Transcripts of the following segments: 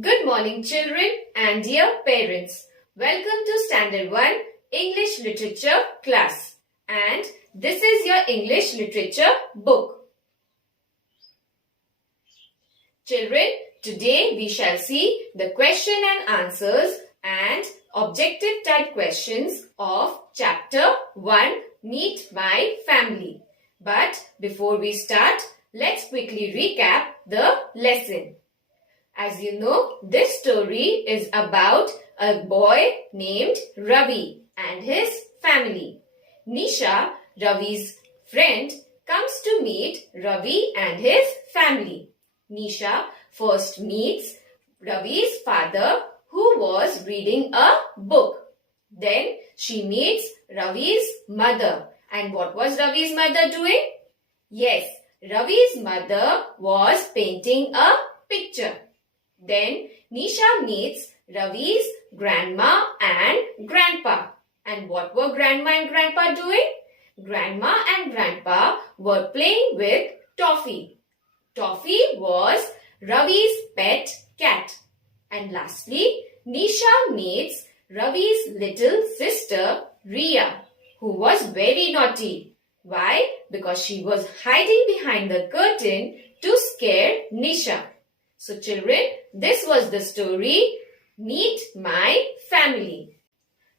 Good morning children and dear parents. Welcome to Standard 1 English Literature class. And this is your English Literature book. Children, today we shall see the question and answers and objective type questions of Chapter 1 Meet My Family. But before we start, let's quickly recap the lesson. As you know, this story is about a boy named Ravi and his family. Nisha, Ravi's friend, comes to meet Ravi and his family. Nisha first meets Ravi's father, who was reading a book. Then she meets Ravi's mother. And what was Ravi's mother doing? Yes, Ravi's mother was painting a picture. Then Nisha meets Ravi's grandma and grandpa. And what were grandma and grandpa doing? Grandma and grandpa were playing with Toffee. Toffee was Ravi's pet cat. And lastly, Nisha meets Ravi's little sister Riya, who was very naughty. Why? Because she was hiding behind the curtain to scare Nisha. So children, this was the story, Meet My Family.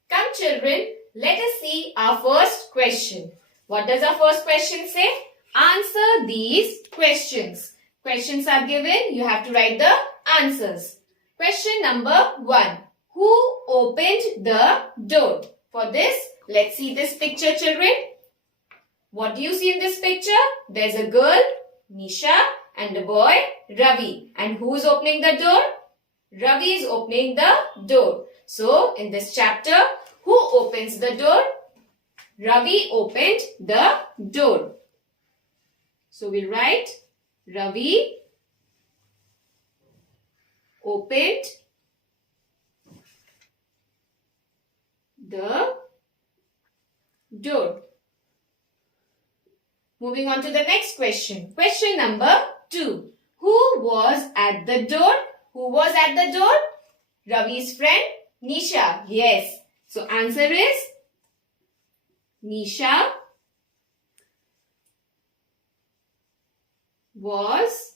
Come children, let us see our first question. What does our first question say? Answer these questions. Questions are given, you have to write the answers. Question number 1. Who opened the door? For this, let's see this picture children. What do you see in this picture? There's a girl, Nisha, and a boy, Ravi. And who is opening the door? Ravi is opening the door. So, in this chapter, who opens the door? Ravi opened the door. So, we'll write Ravi opened the door. Moving on to the next question. Question number 2. Who was at the door? Who was at the door? Ravi's friend, Nisha. Yes. So, answer is Nisha was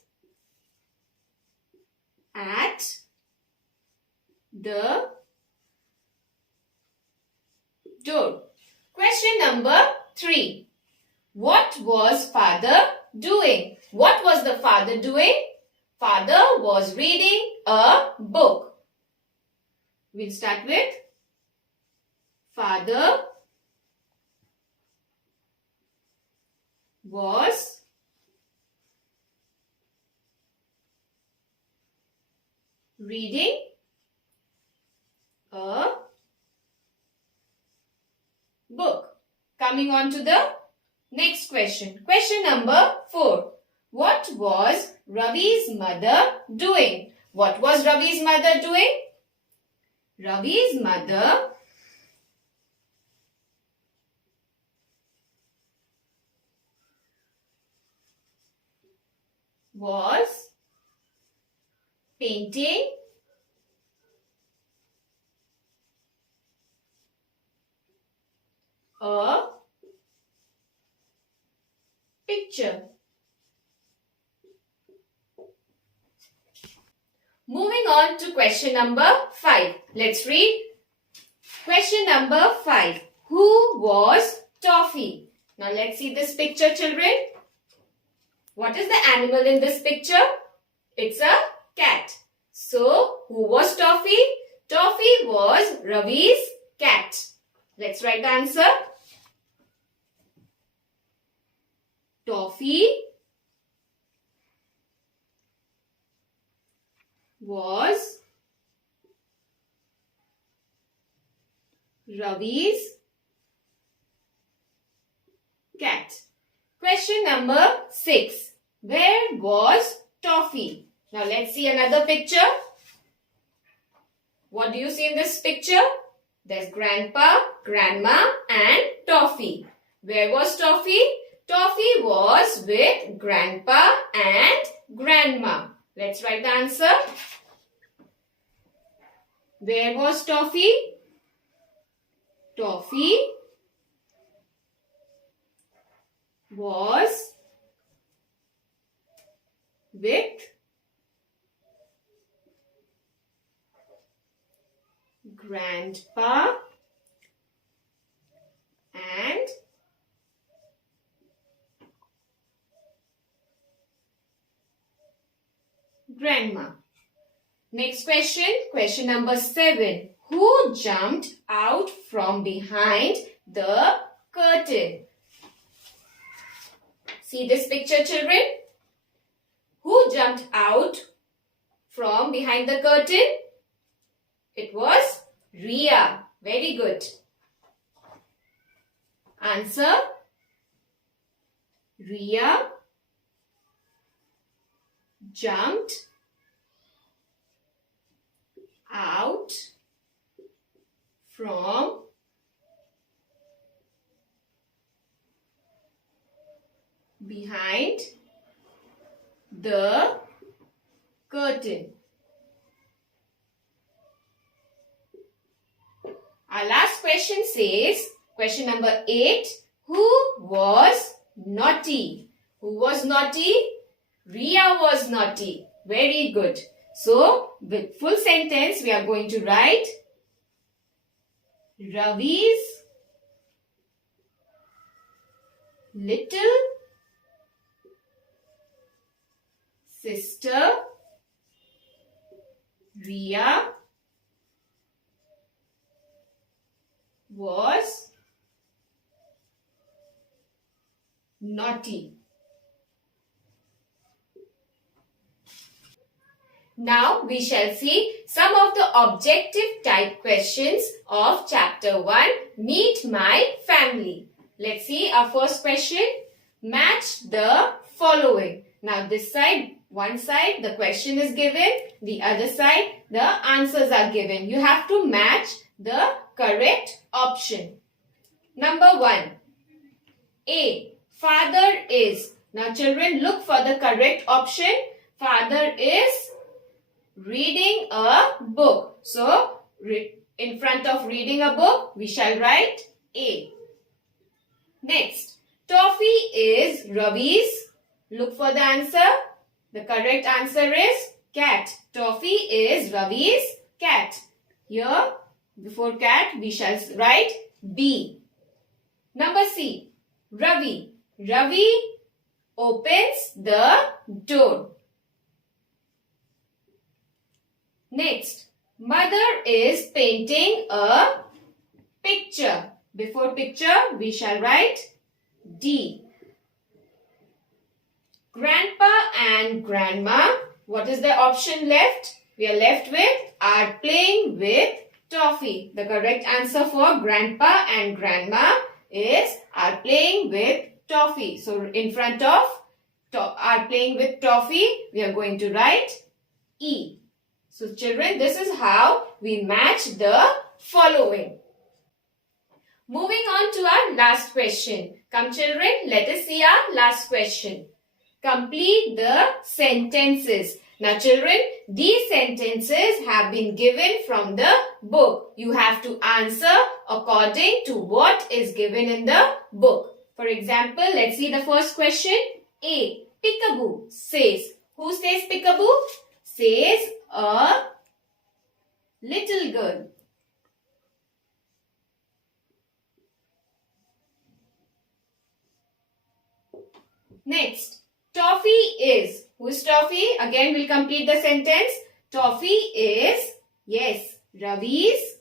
at the door. Question number 3. What was father doing? What was the father doing? Father was reading a book. We'll start with father was reading a book. Coming on to the next question. Question number 4. What was Ravi's mother doing? What was Ravi's mother doing? Ravi's mother was painting a picture. Moving on to question number 5. Let's read. Question number 5. Who was Toffee? Now let's see this picture children. What is the animal in this picture? It's a cat. So, who was Toffee? Toffee was Ravi's cat. Let's write the answer. Toffee was Ravi's cat. Question number 6. Where was Toffee? Now let's see another picture. What do you see in this picture? There's grandpa, grandma and Toffee. Where was Toffee? Toffee was with grandpa and grandma. Let's write the answer. Where was Toffee? Toffee was with Grandpa and Grandma. Next question, question number 7. Who jumped out from behind the curtain? See this picture, children? Who jumped out from behind the curtain? It was Ria. Very good. Answer: Ria jumped out from behind the curtain. Our last question says, question number 8, who was naughty? Who was naughty? Ria was naughty. Very good. So, with full sentence, we are going to write Ravi's little sister Ria was naughty. Now we shall see some of the objective type questions of chapter 1, Meet My Family. Let's see our first question. Match the following. Now this side, one side the question is given, the other side the answers are given. You have to match the correct option. Number 1. A. Father is. Now children, look for the correct option. Father is reading a book. So, in front of reading a book, we shall write A. Next, Toffee is Ravi's. Look for the answer. The correct answer is cat. Toffee is Ravi's cat. Here, before cat, we shall write B. Number C, Ravi. Ravi opens the door. Next, mother is painting a picture. Before picture, we shall write D. Grandpa and grandma, what is the option left? We are left with are playing with Toffee. The correct answer for grandpa and grandma is are playing with Toffee. So, in front of are playing with Toffee, we are going to write E. So children, this is how we match the following. Moving on to our last question. Come children, let us see our last question. Complete the sentences. Now children, these sentences have been given from the book. You have to answer according to what is given in the book. For example, let's see the first question. A. Peekaboo says. Who says peekaboo? Says a little girl. Next, Toffee is. Who is Toffee? Again, we'll complete the sentence. Toffee is, yes, Ravi's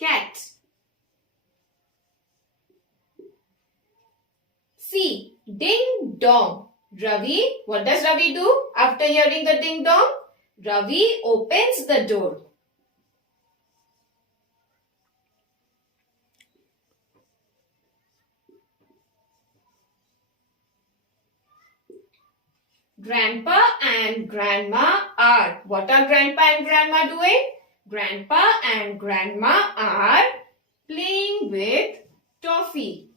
cat. C. Ding dong. Ravi, what does Ravi do after hearing the ding dong? Ravi opens the door. Grandpa and grandma are. What are grandpa and grandma doing? Grandpa and grandma are playing with Toffee.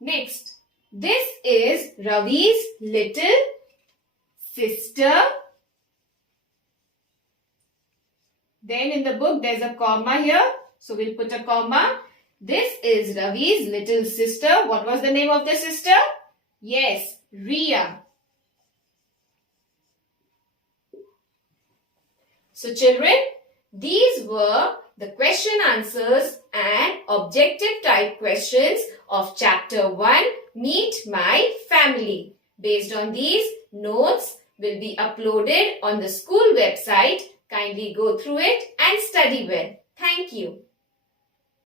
Next, this is Ravi's little sister. Then in the book there's a comma here. So we'll put a comma. This is Ravi's little sister. What was the name of the sister? Yes, Riya. So children, these were the question answers and objective type questions of chapter 1, Meet My Family. Based on these, notes will be uploaded on the school website. Kindly go through it and study well. Thank you.